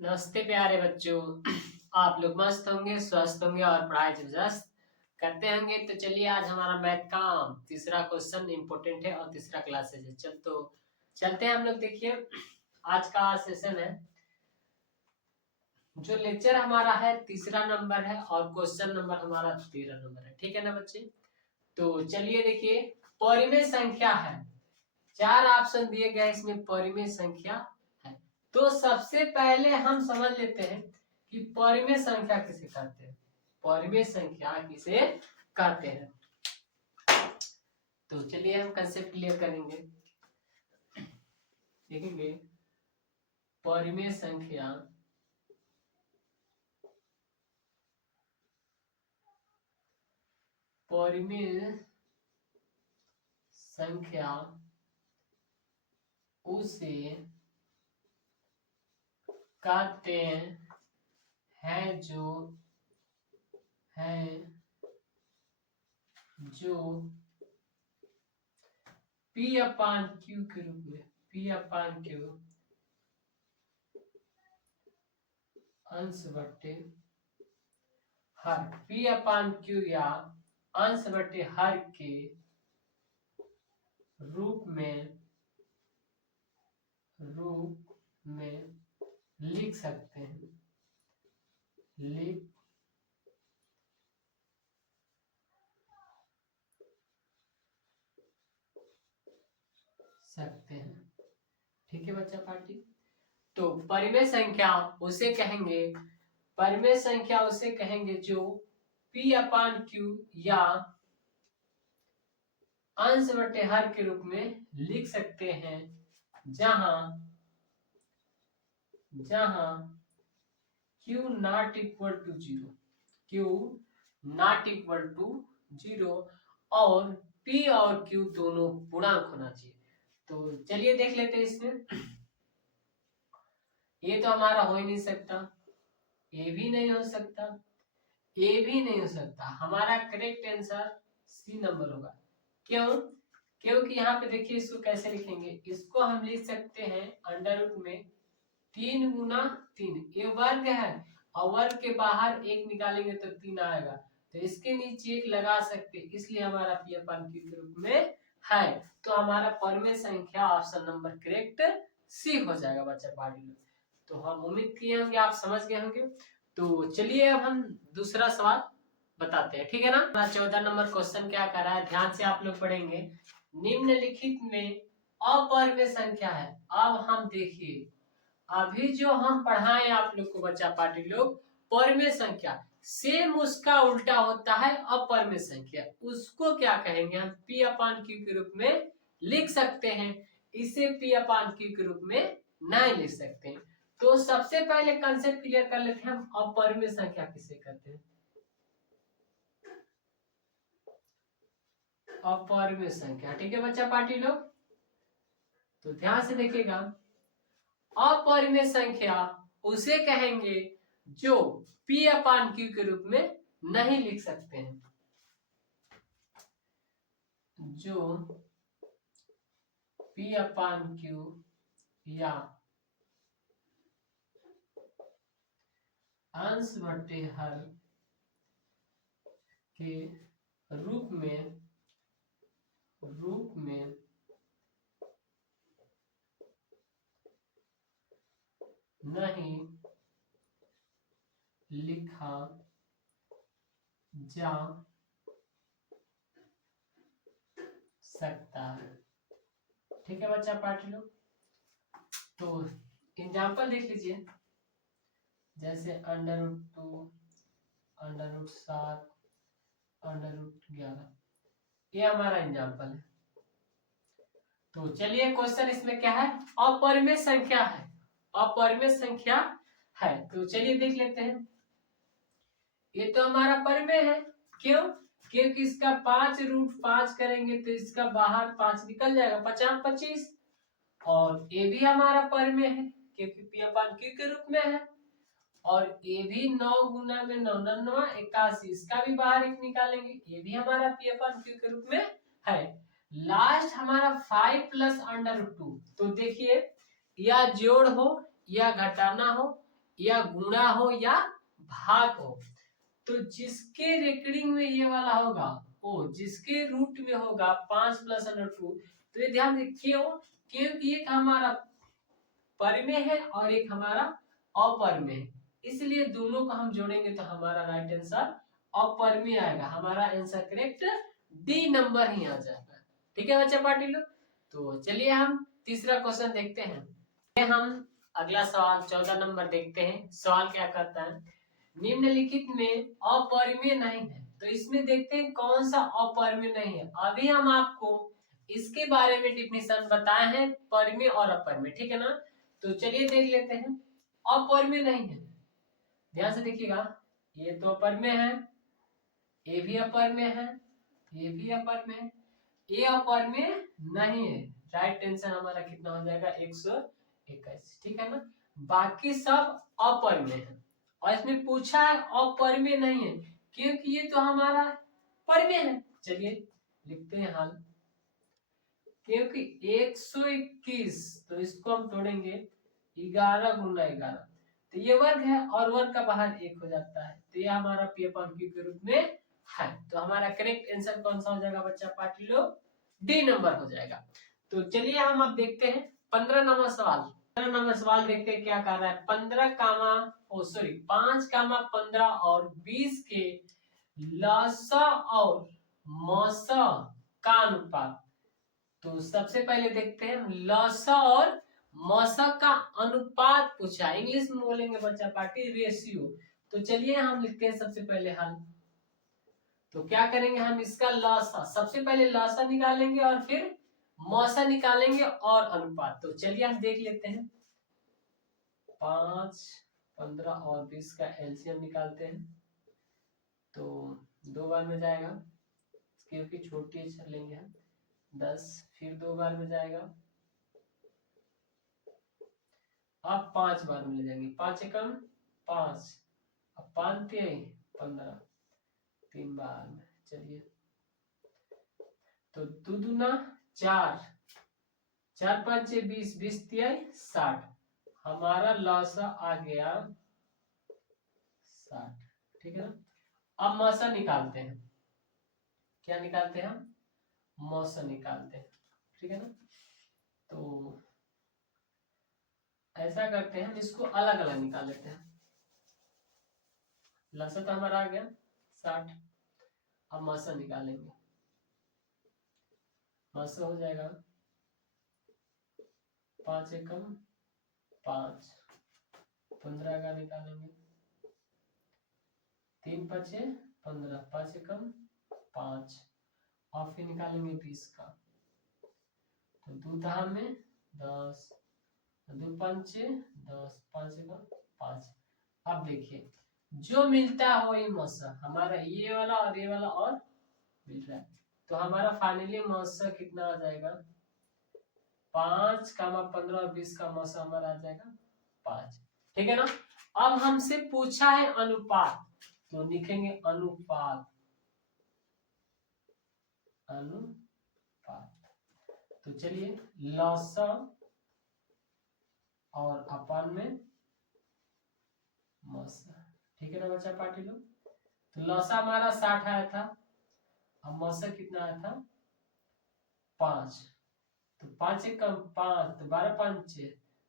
नमस्ते प्यारे बच्चों। आप लोग मस्त होंगे, स्वस्थ होंगे और पढ़ाई जबरदस्त करते होंगे। तो चलिए, आज हमारा मैथ का तीसरा क्वेश्चन इम्पोर्टेंट है और तीसरा क्लासेस है। चलते हैं हम लोग। देखिए, आज का सेशन है, जो लेक्चर हमारा है तीसरा नंबर है और क्वेश्चन नंबर हमारा 13 नंबर है। ठीक है ना बच्चे? तो चलिए देखिए, परिमेय संख्या है, 4 ऑप्शन दिए गए, इसमें परिमेय संख्या है। तो सबसे पहले हम समझ लेते हैं कि परिमेय संख्या किसे कहते हैं। परिमेय संख्या किसे कहते हैं, तो चलिए हम कंसेप्ट क्लियर करेंगे। देखेंगे, परिमेय संख्या उसे कहते हैं जो P अपान Q के रूप में, P अपान Q अंश बट्टे हर, P अपान Q या अंश बट्टे हर के रूप में लिख सकते हैं। ठीक है बच्चा पार्टी। तो परिमेय संख्या उसे कहेंगे जो P अपान Q या अंश बटे हर के रूप में लिख सकते हैं, जहां Q नॉट इक्वल टू 0 और P और Q दोनों पूर्णांक होना चाहिए। तो चलिए देख लेते हैं इसमें। ये तो हमारा हो ही नहीं सकता, ये भी नहीं हो सकता, ये भी नहीं हो सकता। हमारा करेक्ट आंसर सी नंबर होगा। क्यों? क्योंकि यहाँ पे देखिए, इसको कैसे लिखेंगे, इसको हम लिख सकते हैं अंडर रूट में 3 गुना 3। ये वर्ग है और वर्ग के बाहर एक निकालेंगे तो 3 आएगा, तो इसके नीचे एक लगा सकते, इसलिए हमारा पी अपन क्यू के रूप में है। तो हमारा परिमेय संख्या ऑप्शन नंबर करेक्ट सी हो जाएगा बच्चा पार्टी। तो हम उम्मीद किए होंगे आप समझ गए होंगे। तो चलिए अब हम दूसरा सवाल बताते हैं। ठीक है ना? 14 नंबर क्वेश्चन क्या कर रहा है, ध्यान से आप लोग पढ़ेंगे। निम्नलिखित में अपरिमेय संख्या है। अब हम देखिए, अभी जो हम पढ़ाएं आप लोग को बच्चा पार्टी लोग, परिमेय संख्या सेम उसका उल्टा होता है अपरिमेय संख्या। उसको क्या कहेंगे हम? P अपान Q के रूप में लिख सकते हैं, इसे P अपान Q के रूप में नहीं लिख सकते हैं। तो सबसे पहले कंसेप्ट क्लियर कर लेते हैं, हम अपरिमेय संख्या किसे कहते हैं। अपरिमेय संख्या, ठीक है बच्चा पार्टी लोग? तो ध्यान से देखिएगा, अपरिमेय संख्या उसे कहेंगे जो P अपान Q के रूप में नहीं लिख सकते हैं, जो P अपान Q या अंश बटे हर के रूप में नहीं लिखा जा सकता है। ठीक है बच्चा पार्टी लोग? तो एग्जाम्पल देख लीजिए, जैसे under root 2, under root 7, under root 11, ये हमारा एग्जाम्पल है। तो चलिए, क्वेश्चन इसमें क्या है? अपरिमेय संख्या है, अपरिमेय संख्या है। तो चलिए देख लेते हैं। ये तो हमारा परिमेय है। क्यों? क्योंकि इसका 5√5 करेंगे तो इसका बाहर 5 निकल जाएगा, 50 25। और ये भी हमारा परिमेय है क्योंकि P अपान Q के रूप में है। और ये भी 9 गुना में 9 9 81, इसका भी बाहर एक निकालेंगे, ये भी हमारा P अपान Q के रूप में है। लास्ट हमारा 5 प्लस अंडर रूट 2। तो देखिए, या जोड़ हो या घटाना हो, या गुणा हो या भाग हो, तो जिसके रेकरिंग में ये वाला होगा वो जिसके रूट में होगा 5 प्लस अंडर 2, तो ये ध्यान देखिए हो, क्योंकि एक हमारा परिमेय है और एक हमारा अपरिमेय है, इसलिए दोनों को हम जोड़ेंगे तो हमारा राइट आंसर अपरिमेय आएगा। हमारा आंसर करेक्ट डी नंबर ही आ जाएगा। ठीक है बच्चा पार्टी लोग, तो चलिए हम तीसरा क्वेश्चन देखते हैं। हम अगला सवाल 14 नंबर देखते हैं। सवाल क्या करता है, निम्नलिखित में अपरिमेय नहीं है, तो इसमें देखते हैं कौन सा अपरिमेय नहीं है। अभी हम आपको इसके बारे में डिफिनेशन बताए हैं, परिमेय और अपरिमेय, ठीक है ना। तो चलिए देख लेते हैं। अपरिमेय नहीं है, ध्यान से देखिएगा, ये तो अपरिमेय है, ये भी अपरिमेय है, ये भी अपरिमेय है, ये अपरिमेय नहीं है। राइट आंसर हमारा कितना हो जाएगा 121, ठीक है ना। बाकी सब अपरिमेय है और इसमें पूछा है अपरिमेय नहीं है, क्योंकि ये तो हमारा परिमेय है। चलिए लिखते हैं हल, क्योंकि 121 तो इसको हम तोड़ेंगे 11 गुना 11, तो ये वर्ग है और वर्ग का बाहर 1 हो जाता है, तो ये हमारा पी अपॉन क्यू के रूप में है। तो हमारा करेक्ट आंसर कौन सा हो जाएगा बच्चा पार्टी लोग, डी नंबर हो जाएगा। तो चलिए हम अब देखते हैं 15 नंबर सवाल। 15 नंबर सवाल देखते हैं क्या कर रहा है। 5 कामा 15 और 20 के लसा और मौसा का अनुपात। तो सबसे पहले देखते हैं लसा और मौसा का अनुपात पूछा, इंग्लिश में बोलेंगे बच्चा पार्टी रेशियो। तो चलिए हम लिखते हैं सबसे पहले हल। तो क्या करेंगे हम, इसका लसा सबसे पहले लसा निकालेंगे और फिर मौसा निकालेंगे और अनुपात। तो चलिए हम देख लेते हैं। 5, 15 और 20 का एलसीएम निकालते हैं, तो 2 बार में जाएगा क्योंकि छोटी अक्षर लेंगे हम। 10 फिर 2 बार में जाएगा, अब 5 बार में ले जाएंगे। 5 एकम 5, अब 5 15, 3 बार में। चलिए तो 2 दूना 4, 4 5 20, 20 तिहाई 60, हमारा लौसा आ गया 60, ठीक है ना। अब मौसा निकालते हैं, क्या निकालते हैं हम, मौसा निकालते हैं, ठीक है ना। तो ऐसा करते हैं, इसको अलग अलग निकाल लेते हैं। लसा तो हमारा आ गया 60, अब मौसा निकालेंगे। मौसा हो जाएगा 5 एकम 5, 15 का निकालेंगे। 3 5 15, 5 एकम 5, और फिर निकालेंगे 20 का। तो 2 दहा में 10, 2 5 10, 5 एकम 5। अब देखिए जो मिलता हो ये मौसा, हमारा ये वाला और ये वाला और मिल रहा है, तो हमारा फाइनली मौसा कितना आ जाएगा, 5 कामा 15 और 20 का मौसा हमारा आ जाएगा 5, ठीक है ना। अब हमसे पूछा है अनुपात, तो लिखेंगे अनुपात, अनुपात। तो चलिए लौसा और अपान में मौसा, ठीक है ना बच्चा पार्टी लोग। तो लौसा हमारा 60 आया था, अब मौसा कितना आया था 5, तो 5 एकम 5, तो 12 5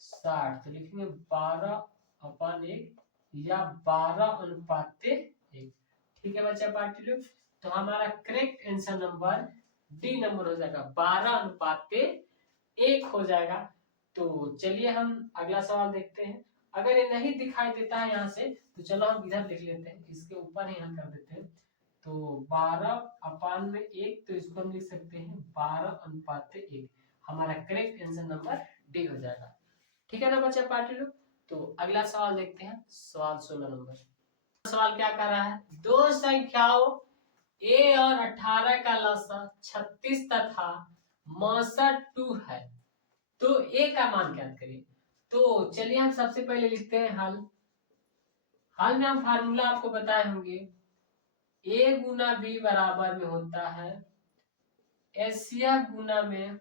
60, तो लिखेंगे 12 अपान 1 या 12 अनुपात 1, ठीक है बच्चा पार्टी लोग। तो हमारा correct answer number D number हो जाएगा, 12 अनुपात 1 हो जाएगा। तो चलिए हम अगला सवाल देखते हैं। अगर ये नहीं दिखाई देता है यहाँ से, तो चलो हम इधर लिख लेते हैं, इसके ऊपर ही हम कर देते हैं। तो 12 अपान में 1, तो इसको हम लिख सकते हैं 12 अनुपात 1, हमारा करेक्ट आंसर नंबर डी हो जाएगा, ठीक है ना बच्चा पार्टी लोग। तो अगला सवाल देखते हैं, सवाल 16 नंबर। सवाल क्या कर रहा है, दो संख्याओं a और 18 का लसा 36 तथा मौसा 2 है, तो a का मान ज्ञात करिए। तो चलिए हम सबसे पहले लिखते हैं हल। हल में हम फार्मूला आपको बताए होंगे, a गुना b बराबर में होता है एशिया गुना में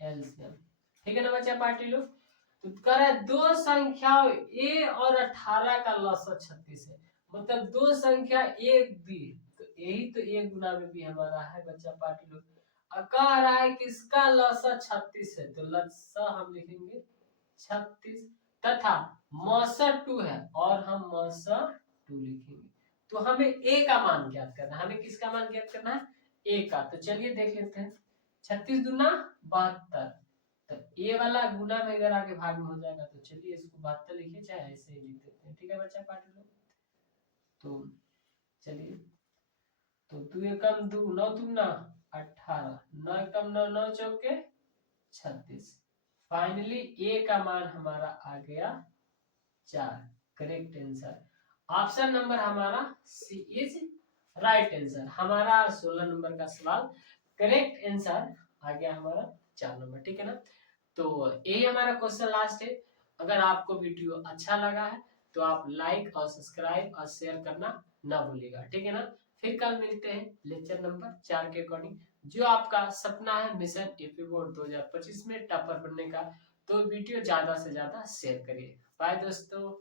एलसीएम, ठीक है ना बच्चा पार्टी लोग। तो कह रहा है दो संख्याओं a और 18 का लसा 36 है, मतलब दो संख्या a b, तो यही तो a गुना में भी हमारा है बच्चा पार्टी लोग। कह रहा है कि इसका लसा 36 है, तो लसा हम लिखेंगे 36 तथा मौसा 2 है और हम मौसा 2 लिखेंगे। तो हमें a का मान ज्ञात करना है, हमें किसका मान ज्ञात करना है, a का। तो चलिए देख लेते हैं, 36 दूना 72, तो ए वाला गुना में अगर आगे भाग में हो जाएगा तो चलिए इसको 72 लिखिए, चाहे ऐसे ही लिख देते हैं, ठीक है बच्चा पार्टी लोग। तो चलिए, तो 2 एकम 2, 9 दूना 18, 9 एकम 9, 9 चौके 36। फाइनली ए का मान हमारा आ गया 4, करेक्ट आंसर। ऑप्शन नंबर हमारा सी इज राइट आंसर। हमारा 16 नंबर का सवाल करेक्ट आंसर आ गया हमारा 4 नंबर, ठीक है ना। तो यही हमारा क्वेश्चन लास्ट है। अगर आपको वीडियो अच्छा लगा है तो आप लाइक और सब्सक्राइब और शेयर करना ना भूलिएगा, ठीक है ना। फिर कल मिलते हैं लेक्चर नंबर 4 के अकॉर्डिंग। जो आपका सपना है मिशन यूपी बोर्ड 2025 में टॉपर बनने का, तो वीडियो ज्यादा से ज्यादा शेयर करिए। बाय दोस्तों।